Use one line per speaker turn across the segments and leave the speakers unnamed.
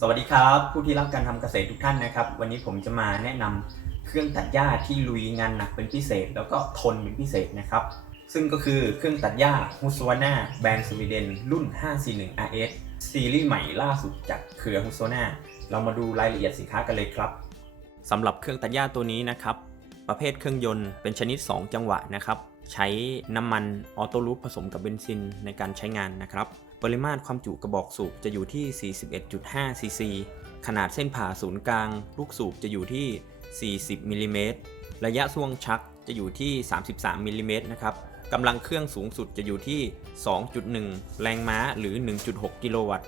สวัสดีครับ ผู้ที่รักการทำเกษตรทุกท่านนะครับ วันนี้ผมจะมาแนะนำเครื่องตัดหญ้าที่ลุยงานหนักเป็นพิเศษ แล้วก็ทนเป็นพิเศษนะครับ ซึ่งก็คือเครื่องตัดหญ้า Husqvarna แบรนด์สวีเดนรุ่น 541 RS ซีรีส์ใหม่ล่าสุดจากเครือ Husqvarna เรามาดูรายละเอียดสินค้ากันเลยครับสำหรับเครื่องตัดหญ้าตัวนี้นะครับ ประเภทเครื่องยนต์เป็นชนิด 2 จังหวะนะครับ ใช้น้ำมันออโต้ลูปผสมกับเบนซินในการใช้งานนะครับ ปริมาตรความจุกระบอกสูบจะอยู่ที่ 41.5 ซีซี ขนาดเส้นผ่าศูนย์กลาง ลูกสูบจะอยู่ที่ 40มิลลิเมตร ระยะช่วงชักจะอยู่ที่ 33มิลลิเมตรนะครับกำลังเครื่องสูงสุดจะอยู่ที่ 2.1 แรงม้าหรือ 1.6 กิโลวัตต์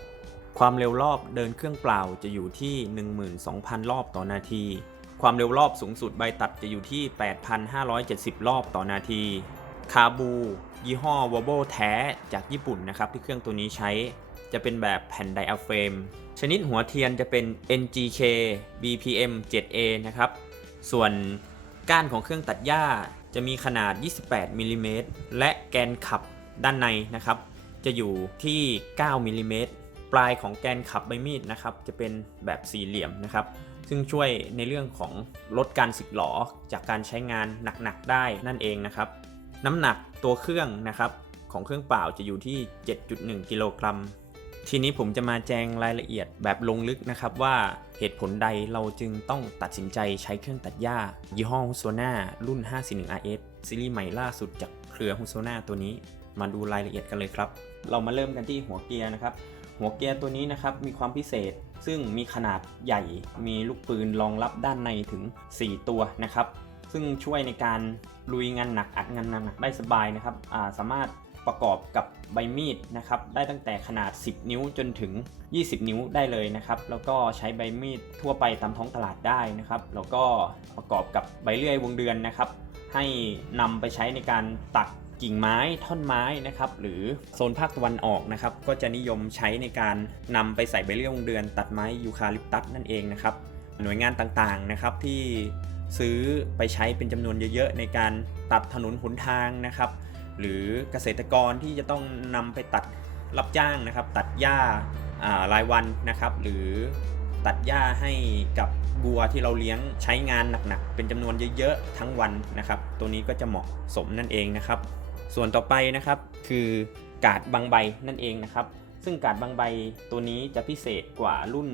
ความเร็วรอบเดินเครื่องเปล่าจะอยู่ที่ 12,000 รอบต่อนาที ความเร็วรอบสูงสุดใบตัดจะอยู่ที่ 8,570 รอบต่อนาที คาบู ยี่ห้อวอ b โบแท้จากญี่ปุ่นนะครับ ที่เครื่องตัวนี้ใช้จะเป็นแบบแผ่นไดอะเฟรมชนิดหัวเทียนจะเป็น NGK BPM 7A นะครับ ส่วนก้านของเครื่องตัดหญ้าจะมีขนาด 28มิลลิเมตรและแกนขับด้านในนะครับ จะอยู่ที่ 9มิลลิเมตรปลายของแกนขับใบมีดนะครับ จะเป็นแบบสี่เหลี่ยมนะครับ ซึ่งช่วยในเรื่องของลดการสึกหลอจากการใช้งานหนักๆได้นั่นเองนะครับ น้ำหนักตัวเครื่องนะครับของเครื่องเปล่าจะอยู่ที่ 7.1 กิโลกรัม ทีนี้ผมจะมาแจงรายละเอียดแบบลงลึกนะครับว่าเหตุผลใดเราจึงต้องตัดสินใจใช้เครื่องตัดหญ้า ยี่ห้อ Husqvarna รุ่น 541 RS ซีรีส์ใหม่ล่าสุดจากเครือ Husqvarna ตัวนี้ มาดูรายละเอียดกันเลยครับ เรามาเริ่มกันที่หัวเกียร์นะครับ หัวเกียร์ตัวนี้นะครับมีความพิเศษซึ่งมีขนาดใหญ่ มีลูกปืนรองรับด้านในถึง 4 ตัวนะครับ ซึ่งช่วยในการลุยงานหนักอัดงานหนักได้สบายนะครับสามารถประกอบกับใบมีดนะครับได้ตั้งแต่ขนาด 10 นิ้วจนถึง 20 นิ้วได้เลยนะครับ แล้วก็ใช้ใบมีดทั่วไปตามท้องตลาดได้นะครับ แล้วก็ประกอบกับใบเลื่อยวงเดือนนะครับ ให้นำไปใช้ในการตัดกิ่งไม้ท่อนไม้นะครับหรือโซนภาคตะวันออกนะครับ ก็จะนิยมใช้ในการนำไปใส่ใบเลื่อยวงเดือน ตัดไม้ยูคาลิปตัสนั่นเองนะครับหน่วยงานต่างๆนะครับที่ ซื้อไปใช้เป็นจำนวนเยอะๆ ในการตัดถนนหนทางนะครับ หรือเกษตรกรที่จะต้องนำไปตัดรับจ้างนะครับ ตัดหญ้าอ่ารายวันนะครับ หรือตัดหญ้าให้กับบัวที่เราเลี้ยงใช้งานหนักๆ เป็นจำนวนเยอะๆ ทั้งวันนะครับ ตัวนี้ก็จะเหมาะสมนั่นเองนะครับ ส่วนต่อไปนะครับคือกาดบางใบนั่นเองนะครับ ซึ่งการดบางใบตัวนี้จะพิเศษกว่ารุ่น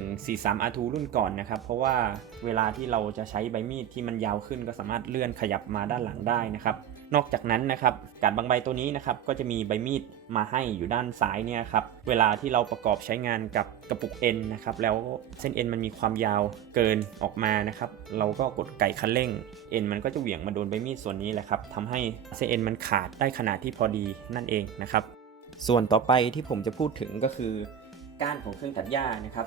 143 R2 รุ่นก่อนนะครับ เพราะว่าเวลาที่เราจะใช้ใบมีดที่มันยาวขึ้นก็สามารถเลื่อนขยับมาด้านหลังได้นะครับ นอกจากนั้นนะครับการดบางใบตัวนี้นะครับก็จะมีใบมีดมาให้อยู่ด้านซ้ายเนี่ยครับเวลาที่เราประกอบใช้งานกับกระปุกเอ็นนะครับแล้วเส้นเอ็นมันมีความยาวเกินออกมานะครับเราก็กดไก่คันเร่งเอ็นมันก็จะเหวี่ยงมาโดนใบมีดส่วนนี้แหละครับทำให้เส้นเอ็นมันขาดได้ขนาดที่พอดีนั่นเองนะครับ ส่วนต่อไปที่ผมจะพูดถึงก็คือก้านของเครื่องตัดหญ้านะครับ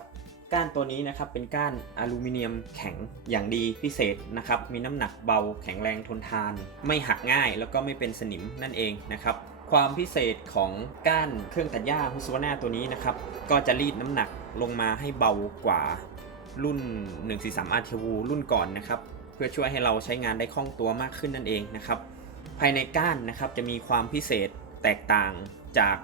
ก้านตัวนี้นะครับเป็นก้านอลูมิเนียมแข็งอย่างดีพิเศษนะครับ มีน้ำหนักเบาแข็งแรงทนทาน ไม่หักง่ายแล้วก็ไม่เป็นสนิมนั่นเองนะครับความพิเศษของก้านเครื่องตัดหญ้าฮุสวาน่าตัวนี้นะครับ ก็จะรีดน้ำหนักลงมาให้เบากว่ารุ่น 143 RTU รุ่นก่อนนะครับ เพื่อช่วยให้เราใช้งานได้คล่องตัวมากขึ้นนั่นเองนะครับ ภายในก้านนะครับจะมีความพิเศษแตกต่าง จาก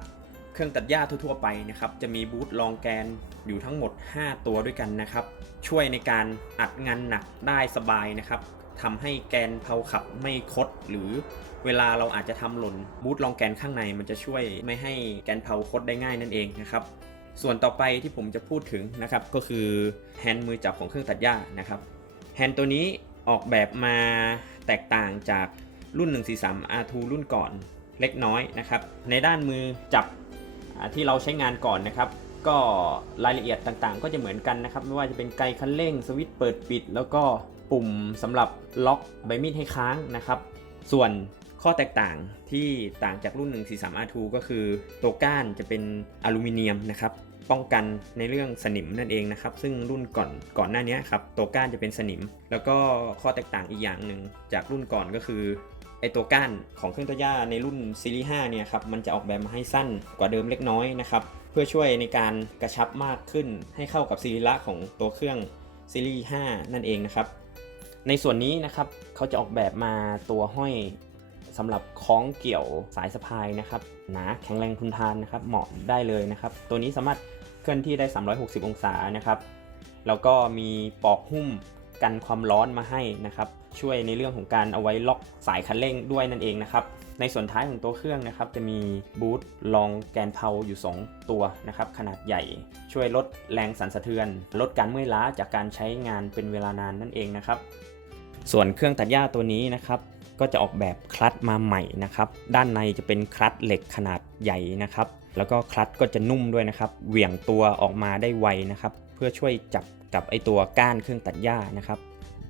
เครื่องตัดหญ้าทั่วๆไปนะครับ จะมีบูทรองแกนอยู่ทั้งหมด 5 ตัวด้วยกันนะครับ ช่วยในการอัดงานหนักได้สบายนะครับทำให้แกนเพาขับไม่คด หรือเวลาเราอาจจะทำหล่นบูทรองแกนข้างในมันจะช่วยไม่ให้แกนเพาคดได้ง่ายนั่นเองนะครับส่วนต่อไปที่ผมจะพูดถึงนะครับก็คือแฮนด์มือจับของเครื่องตัดหญ้านะครับแฮนด์ตัวนี้ออกแบบมาแตกต่างจากรุ่น 143 R2 รุ่นก่อน เล็กน้อยนะครับ ในด้านมือจับที่เราใช้งานก่อนนะครับ ก็รายละเอียดต่างๆ ก็จะเหมือนกันนะครับ ไม่ว่าจะเป็นไกคันเร่งสวิตช์เปิดปิด แล้วก็ปุ่มสำหรับล็อกใบมีดให้ค้างนะครับ ส่วนข้อแตกต่างที่ต่างจากรุ่น 143 R2 ก็คือตัวก้านจะเป็นอลูมิเนียมนะครับป้องกันในเรื่องสนิมนั่นเองนะครับ ซึ่งรุ่นก่อนก่อนหน้านี้ครับตัวก้านจะเป็นสนิม แล้วก็ข้อแตกต่างอีกอย่างหนึ่งจากรุ่นก่อนก็คือ ไอตัวก้านของเครื่องตัดหญ้าในรุ่นซีรีส์5เนี่ยครับมันจะออกแบบมาให้สั้นกว่าเดิมเล็กน้อยนะครับเพื่อช่วยในการกระชับมากขึ้นให้เข้ากับซีรีระของตัวเครื่องซีรีส์5นั่นเองนะครับ ในส่วนนี้นะครับเขาจะออกแบบมาตัวห้อยสำหรับคล้องเกี่ยวสายสะพายนะครับหนาแข็งแรงทนทานนะครับเหมาะได้เลยนะครับ ตัวนี้สามารถเคลื่อนที่ได้ 360 องศานะครับ แล้วก็มีปอกหุ้มกันความร้อนมาให้นะครับ ช่วยในเรื่องของการเอาไว้ล็อกสายคันเร่งด้วยนั่นเองนะครับ ในส่วนท้ายของตัวเครื่องนะครับ จะมีบูทรองแกนเพาอยู่ 2 ตัวนะครับ ขนาดใหญ่ ช่วยลดแรงสั่นสะเทือน ลดการเมื่อยล้าจากการใช้งานเป็นเวลานานนั่นเองนะครับ ส่วนเครื่องตัดหญ้าตัวนี้นะครับก็จะออกแบบคลัตมาใหม่นะครับ ด้านในจะเป็นคลัตเหล็กขนาดใหญ่นะครับ แล้วก็คลัตก็จะนุ่มด้วยนะครับ เหวี่ยงตัวออกมาได้ไวนะครับ เพื่อช่วยจับกับไอตัวก้านเครื่องตัดหญ้านะครับ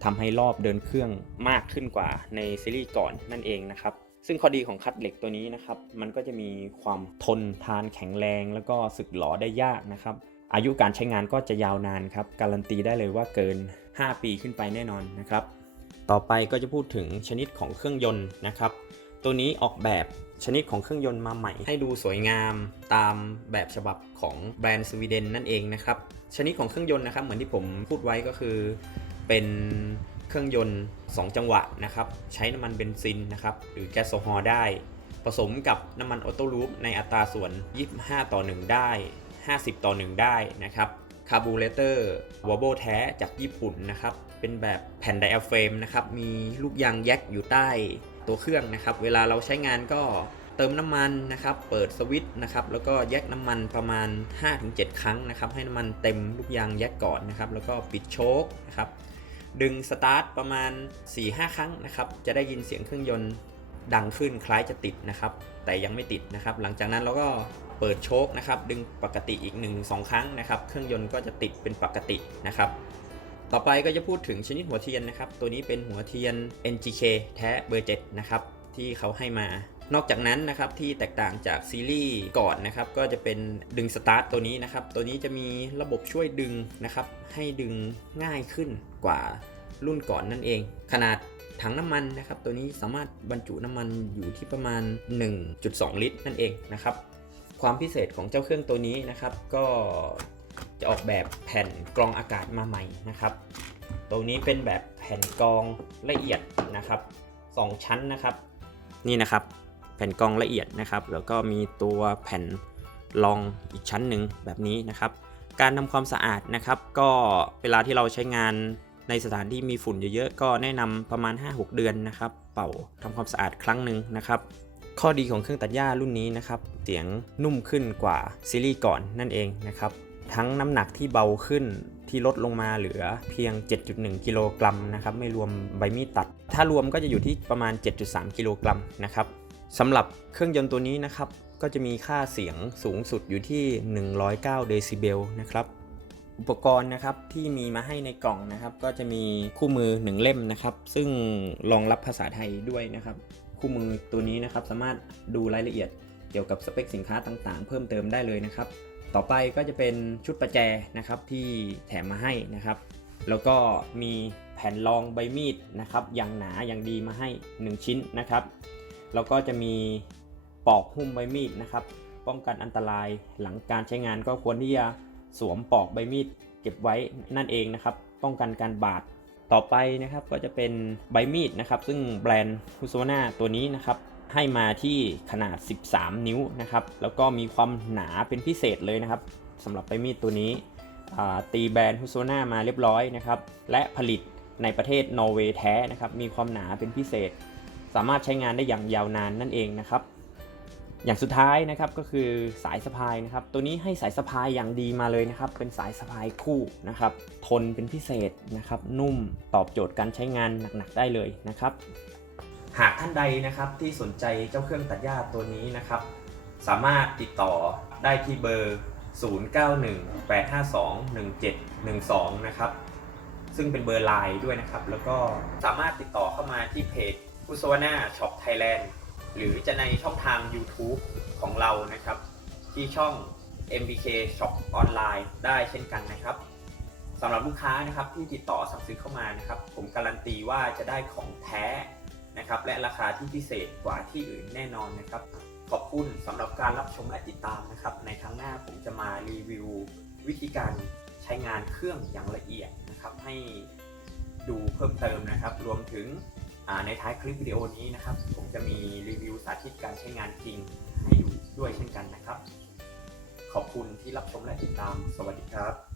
ทำให้รอบเดินเครื่องมากขึ้นกว่าในซีรีส์ก่อนนั่นเองนะครับซึ่งข้อดีของคัตเหล็กตัวนี้นะครับ มันก็จะมีความทนทานแข็งแรง แล้วก็สึกหลอได้ยากนะครับ อายุการใช้งานก็จะยาวนานครับ การันตีได้เลยว่าเกิน 5 ปีขึ้นไปแน่นอนนะครับ ต่อไปก็จะพูดถึงชนิดของเครื่องยนต์นะครับ ตัวนี้ออกแบบชนิดของเครื่องยนต์มาใหม่ ให้ดูสวยงามตามแบบฉบับของแบรนด์สวีเดนนั่นเองนะครับ ชนิดของเครื่องยนต์นะครับ เหมือนที่ผมพูดไว้ก็คือ เป็นเครื่องยนต์ 2 จังหวะนะครับ ใช้น้ำมันเบนซินนะครับ หรือแก๊สโซฮอล์ได้ ผสมกับน้ำมันออโต้ลูปในอัตราส่วน 25 ต่อ 1 ได้ 50 ต่อ 1 ได้นะครับคาร์บูเรเตอร์วอ b โบแท้จากญี่ปุ่นนะครับ เป็นแบบแผ่นไดอะเฟรมนะครับ มีลูกยางแยกอยู่ใต้ตัวเครื่องนะครับ เวลาเราใช้งานก็เติมน้ำมันนะครับ เปิดสวิตช์นะครับ แล้วก็แยกน้ำมันประมาณ 5-7 ครั้งนะครับ ให้น้ำมันเต็มลูกยางแยกก่อนนะครับ แล้วก็ปิดโชคนะครับ ดึงสตาร์ทประมาณ 4-5 ครั้งนะครับ จะได้ยินเสียงเครื่องยนต์ดังขึ้นคล้ายจะติดนะครับ แต่ยังไม่ติดนะครับ หลังจากนั้นเราก็เปิดโชคนะครับ ดึงปกติอีก 1-2 ครั้งนะครับ เครื่องยนต์ก็จะติดเป็นปกตินะครับ ต่อไปก็จะพูดถึงชนิดหัวเทียนนะครับ ตัวนี้เป็นหัวเทียน NGK แท้เบอร์7นะครับ ที่เขาให้มา นอกจากนั้นนะครับที่แตกต่างจากซีรีส์ก่อนนะครับก็จะเป็นดึงสตาร์ทตัวนี้นะครับตัวนี้จะมีระบบช่วยดึงนะครับให้ดึงง่ายขึ้นกว่ารุ่นก่อนนั่นเอง ขนาดถังน้ำมันนะครับตัวนี้สามารถบรรจุน้ำมันอยู่ที่ประมาณ 1.2 ลิตร นั่นเองนะครับความพิเศษของเจ้าเครื่องตัวนี้นะครับก็จะออกแบบแผ่นกรองอากาศมาใหม่นะครับตัวนี้เป็นแบบแผ่นกรองละเอียดนะครับสองชั้นนะครับ นี่นะครับ ผ่นกรองละเอียดนะครับ แล้วก็มีตัวแผ่นรองอีกชั้นหนึ่งแบบนี้นะครับ การทำความสะอาดนะครับ ก็เวลาที่เราใช้งานในสถานที่มีฝุ่นเยอะๆก็แนะนำประมาณ 5-6 เดือนนะครับ เป่าทำความสะอาดครั้งหนึ่งนะครับ ข้อดีของเครื่องตัดหญ้ารุ่นนี้นะครับเสียงนุ่มขึ้นกว่าซีรีส์ก่อนนั่นเองนะครับทั้งน้ำหนักที่เบาขึ้นที่ลดลงมาเหลือเพียง 7.1 กิโลกรัมนะครับ ไม่รวมใบมีดตัด ถ้ารวมก็จะอยู่ที่ประมาณ 7.3 กิโลกรัมนะครับ สำหรับเครื่องยนต์ตัวนี้นะครับ ก็จะมีค่าเสียงสูงสุดอยู่ที่ 109 เดซิเบลนะครับ อุปกรณ์นะครับที่มีมาให้ในกล่องนะครับ ก็จะมีคู่มือ 1 เล่มนะครับ ซึ่งรองรับภาษาไทยด้วยนะครับ คู่มือตัวนี้นะครับสามารถดูรายละเอียดเกี่ยวกับสเปคสินค้าต่างๆ เพิ่มเติมได้เลยนะครับ ต่อไปก็จะเป็นชุดประแจนะครับที่แถมมาให้นะครับ แล้วก็มีแผ่นรองใบมีดนะครับอย่างหนาอย่างดีมาให้ 1 ชิ้นนะครับ แล้วก็จะมีปอกหุ้มใบมีดนะครับ ป้องกันอันตรายหลังการใช้งานก็ควรที่จะสวมปอกใบมีดเก็บไว้นั่นเองนะครับ ป้องกันการบาดต่อไปนะครับก็จะเป็นใบมีดนะครับ ซึ่งแบรนด์ฮุโซนาตัวนี้นะครับ ให้มาที่ขนาด 13 นิ้วนะครับ แล้วก็มีความหนาเป็นพิเศษเลยนะครับสำหรับใบมีดตัวนี้ตีแบรนด์ฮุโซนามาเรียบร้อยนะครับ และผลิตในประเทศนอร์เวย์แท้นะครับ มีความหนาเป็นพิเศษ สามารถใช้งานได้อย่างยาวนานนั่นเองนะครับ อย่างสุดท้ายนะครับก็คือสายสะพายนะครับ ตัวนี้ให้สายสะพายอย่างดีมาเลยนะครับ เป็นสายสะพายคู่นะครับ ทนเป็นพิเศษนะครับ นุ่มตอบโจทย์การใช้งานหนักๆได้เลยนะครับ หากท่านใดนะครับที่สนใจเจ้าเครื่องตัดหญ้าตัวนี้นะครับ สามารถติดต่อได้ที่เบอร์ 0918521712 นะครับ ซึ่งเป็นเบอร์ไลน์ด้วยนะครับ แล้วก็สามารถติดต่อเข้ามาที่เพจ กุสวนาช็อปไทยแลนด์หรือจะในช่องทาง YouTube ของเรานะครับ ที่ช่อง MBK Shop ออนไลน์ได้เช่นกันนะครับสำหรับลูกค้านะครับที่ติดต่อสั่งซื้อเข้ามานะครับ ผมการันตีว่าจะได้ของแท้นะครับ และราคาที่พิเศษกว่าที่อื่นแน่นอนนะครับ ขอบคุณสำหรับการรับชมและติดตามนะครับ ในครั้งหน้าผมจะมารีวิว วิธีการใช้งานเครื่องอย่างละเอียดนะครับ ให้ดูเพิ่มเติมนะครับ รวมถึง ในท้ายคลิปวิดีโอนี้นะครับ ผมจะมีรีวิวสาธิตการใช้งานจริงให้ดูด้วยเช่นกันนะครับ ขอบคุณที่รับชมและติดตาม สวัสดีครับ